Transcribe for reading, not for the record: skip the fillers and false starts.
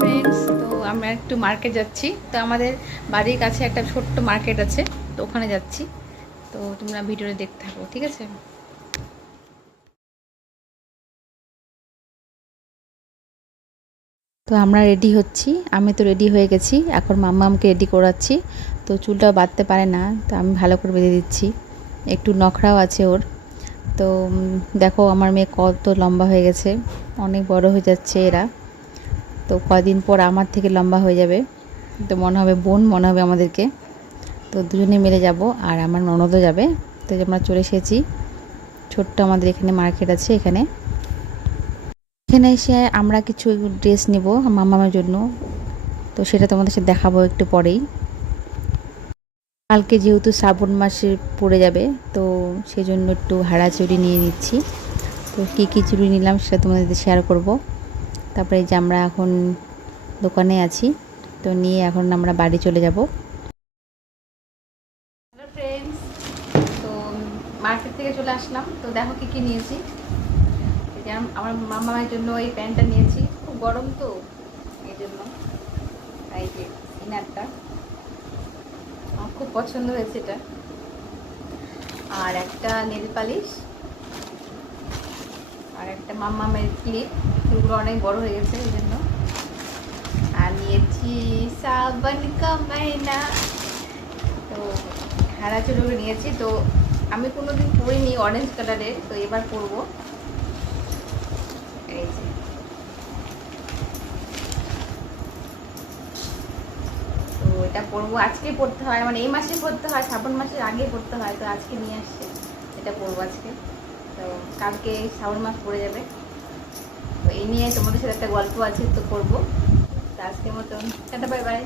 Friends, তো আমরা একটু মার্কেট যাচ্ছি। তো আমাদের বাড়ির কাছে একটা ছোট্ট মার্কেট আছে, তো ওখানে যাচ্ছি। তো তোমরা ভিডিওটা দেখতে থাকো, ঠিক আছে? তো আমরা রেডি হচ্ছি, আমি তো রেডি হয়ে গেছি, এখন মাম্মা আমাকে রেডি করাচ্ছি। তো চুলটাও বাঁধতে পারে না, তো আমি ভালো করে বেঁধে দিচ্ছি। একটু নখরাও আছে ওর। তো দেখো আমার মেয়ে কত লম্বা হয়ে গেছে, অনেক বড় হয়ে যাচ্ছে এরা। তো কদিন পর আমার থেকে লম্বা হয়ে যাবে, তো মনে হবে বোন মনে হবে আমাদেরকে। তো দুজনে মিলে যাব, আর আমার ননদও যাবে। তো আমরা চলে এসেছি, ছোট্ট আমাদের এখানে মার্কেট আছে। এখানে এখানে এসে আমরা কিছু ড্রেস নেব মামার জন্য, তো সেটা তোমাদের সাথে দেখাবো একটু পরেই। কালকে যেহেতু শ্রাবণ মাসে পড়ে যাবে, তো সেই জন্য একটু হাড়া চুড়ি নিয়ে নিচ্ছি। তো কী কী চুড়ি নিলাম সেটা তোমাদের সাথে শেয়ার করব। তারপরে যে আমরা এখন দোকানে আছি, তো নিয়ে এখন আমরা বাড়ি চলে যাব। হ্যালো ফ্রেন্ডস, তো মার্কেট থেকে চলে আসলাম। তো দেখো কী কী নিয়েছি। আমার মামার জন্য এই প্যান্টটা নিয়েছি, খুব গরম তো এই জন্য। এই যে ইনারটা আমার খুব পছন্দ হয়েছে এটা। আর একটা নেল পালিশ, আর একটা মামামের ক্লিপ, চুলগুলো অনেক বড় হয়ে গেছে এই জন্য। আর নিয়েছি সাবান কা মাইনা। তো হারা চুলগুলো নিয়েছি। তো আমি কোনোদিন পরিনি অরেঞ্জ কালারের, তো এবার পরবো। এই যে তো এটা পরবো, আজকে পরতে হয়, মানে এই মাসে পরতে হয়, শ্রাবণ মাসের আগে পরতে হয়। তো আজকে নিয়ে আসছে, এটা পরবো আজকে। তো কালকে শ্রাবণ মাস পড়ে যাবে। তো এই নিয়ে তোমাদের সাথে একটা গল্প আছে, তো করবো। তো আজকের মতন টাটা, বাই বাই।